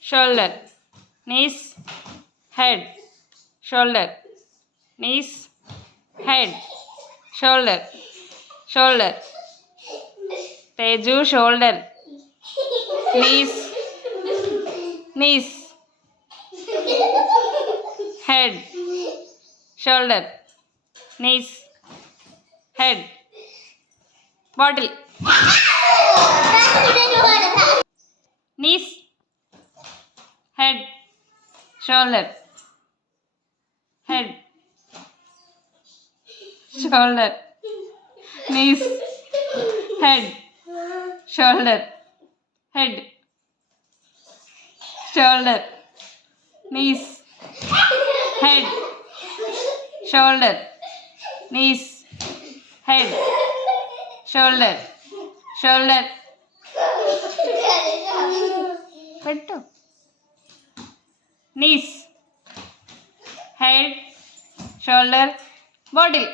shoulder, knees, head, shoulder, knees, head, shoulder, shoulder. Teju, shoulder, knees, knees, head, shoulder, knees, head, bottle, knees, head, shoulder, head, shoulder, knees, head, shoulder, head, shoulder, knees, head, shoulder, knees, head, shoulder, shoulder. పెట్టు knees, head, shoulder, bottle.